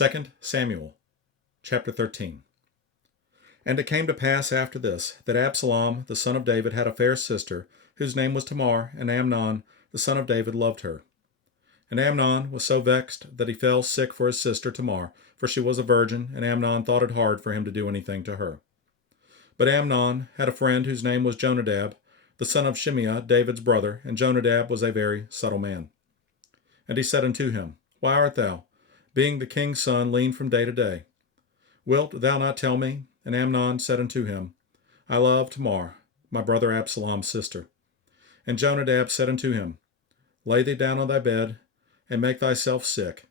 2 Samuel chapter 13. And it came to pass after this, that Absalom the son of David had a fair sister, whose name was Tamar, and Amnon the son of David loved her. And Amnon was so vexed that he fell sick for his sister Tamar, for she was a virgin, and Amnon thought it hard for him to do anything to her. But Amnon had a friend whose name was Jonadab, the son of Shimeah, David's brother, and Jonadab was a very subtle man. And he said unto him, Why art thou, being the king's son, lean from day to day? Wilt thou not tell me? And Amnon said unto him, I love Tamar, my brother Absalom's sister. And Jonadab said unto him, Lay thee down on thy bed, and make thyself sick.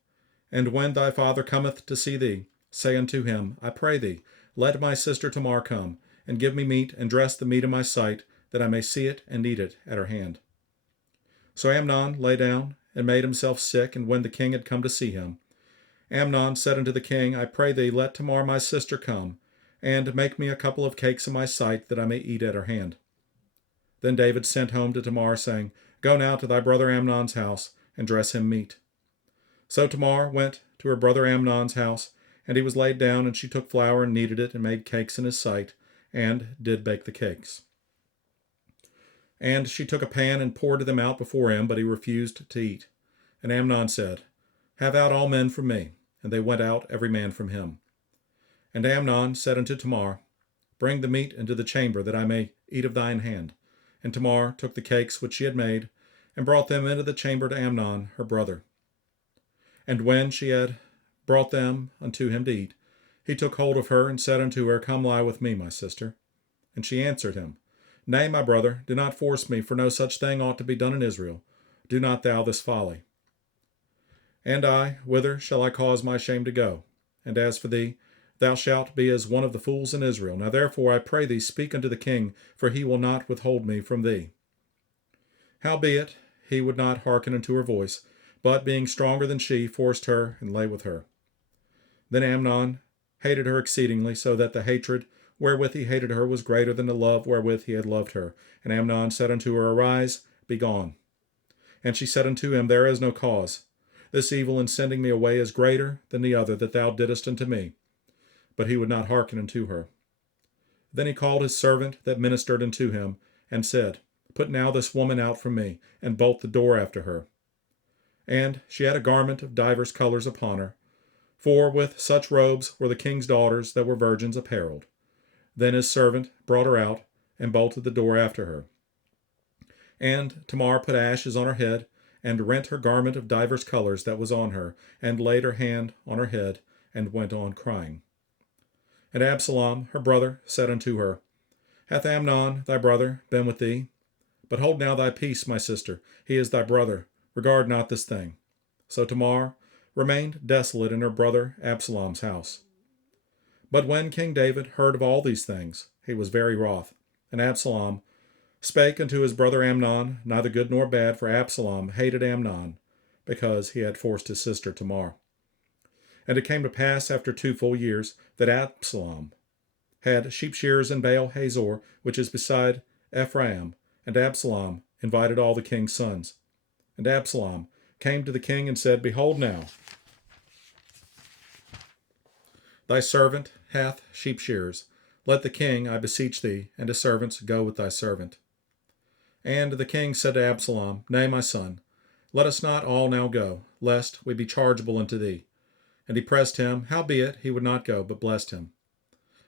And when thy father cometh to see thee, say unto him, I pray thee, let my sister Tamar come, and give me meat, and dress the meat in my sight, that I may see it and eat it at her hand. So Amnon lay down, and made himself sick, and when the king had come to see him, Amnon said unto the king, I pray thee, let Tamar my sister come, and make me a couple of cakes in my sight, that I may eat at her hand. Then David sent home to Tamar, saying, Go now to thy brother Amnon's house, and dress him meat. So Tamar went to her brother Amnon's house, and he was laid down, and she took flour and kneaded it, and made cakes in his sight, and did bake the cakes. And she took a pan and poured them out before him, but he refused to eat. And Amnon said, Have out all men from me. And they went out every man from him. And Amnon said unto Tamar, Bring the meat into the chamber, that I may eat of thine hand. And Tamar took the cakes which she had made, and brought them into the chamber to Amnon her brother. And when she had brought them unto him to eat, he took hold of her, and said unto her, Come lie with me, my sister. And she answered him, Nay, my brother, do not force me, for no such thing ought to be done in Israel. Do not thou this folly. And I, whither shall I cause my shame to go? And as for thee, thou shalt be as one of the fools in Israel. Now therefore I pray thee, speak unto the king, for he will not withhold me from thee. Howbeit, he would not hearken unto her voice, but being stronger than she, forced her, and lay with her. Then Amnon hated her exceedingly, so that the hatred wherewith he hated her was greater than the love wherewith he had loved her. And Amnon said unto her, Arise, be gone. And she said unto him, There is no cause. This evil in sending me away is greater than the other that thou didst unto me. But he would not hearken unto her. Then he called his servant that ministered unto him, and said, Put now this woman out from me, and bolt the door after her. And she had a garment of divers colors upon her, for with such robes were the king's daughters that were virgins apparelled. Then his servant brought her out, and bolted the door after her. And Tamar put ashes on her head, and rent her garment of divers colors that was on her, and laid her hand on her head, and went on crying. And Absalom, her brother, said unto her, Hath Amnon, thy brother, been with thee? But hold now thy peace, my sister, he is thy brother, regard not this thing. So Tamar remained desolate in her brother Absalom's house. But when King David heard of all these things, he was very wroth. And Absalom spake unto his brother Amnon, neither good nor bad, for Absalom hated Amnon, because he had forced his sister Tamar. And it came to pass after 2 full years, that Absalom had sheep shearers in Baal Hazor, which is beside Ephraim, and Absalom invited all the king's sons. And Absalom came to the king and said, Behold now, thy servant hath sheep shearers. Let the king, I beseech thee, and his servants go with thy servant. And the king said to Absalom, Nay, my son, let us not all now go, lest we be chargeable unto thee. And he pressed him, howbeit he would not go, but blessed him.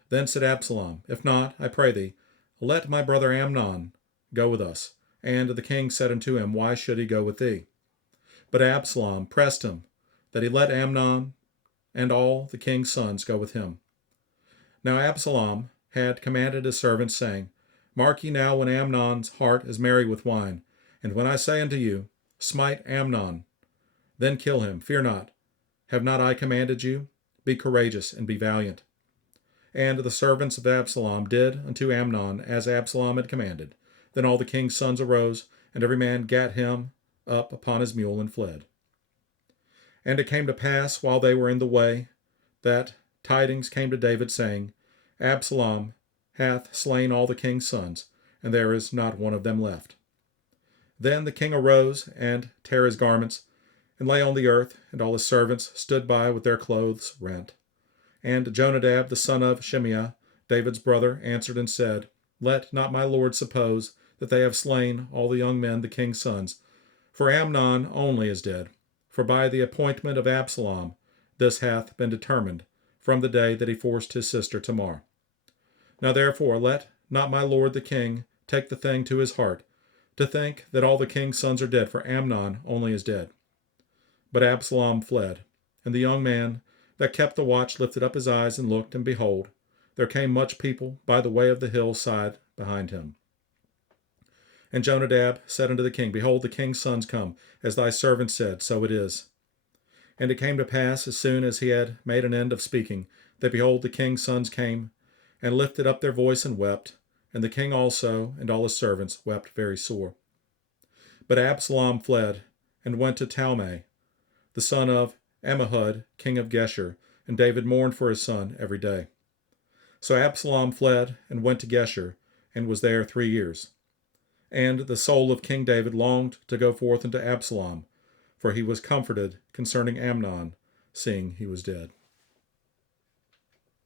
Then said Absalom, If not, I pray thee, let my brother Amnon go with us. And the king said unto him, Why should he go with thee? But Absalom pressed him, that he let Amnon and all the king's sons go with him. Now Absalom had commanded his servants, saying, Mark ye now when Amnon's heart is merry with wine, and when I say unto you, Smite Amnon, then kill him, fear not. Have not I commanded you? Be courageous and be valiant. And the servants of Absalom did unto Amnon as Absalom had commanded. Then all the king's sons arose, and every man gat him up upon his mule and fled. And it came to pass, while they were in the way, that tidings came to David, saying, Absalom hath slain all the king's sons, and there is not one of them left. Then the king arose and tare his garments, and lay on the earth, and all his servants stood by with their clothes rent. And Jonadab the son of Shimeah, David's brother, answered and said, Let not my lord suppose that they have slain all the young men the king's sons, for Amnon only is dead. For by the appointment of Absalom this hath been determined, from the day that he forced his sister Tamar. Now therefore let not my lord the king take the thing to his heart, to think that all the king's sons are dead, for Amnon only is dead. But Absalom fled, and the young man that kept the watch lifted up his eyes and looked, and behold, there came much people by the way of the hillside behind him. And Jonadab said unto the king, Behold, the king's sons come, as thy servant said, so it is. And it came to pass, as soon as he had made an end of speaking, that behold, the king's sons came, and lifted up their voice and wept, and the king also and all his servants wept very sore. But Absalom fled, and went to Talmai, the son of Ammihud, king of Geshur, and David mourned for his son every day. So Absalom fled, and went to Geshur, and was there 3 years. And the soul of King David longed to go forth unto Absalom, for he was comforted concerning Amnon, seeing he was dead.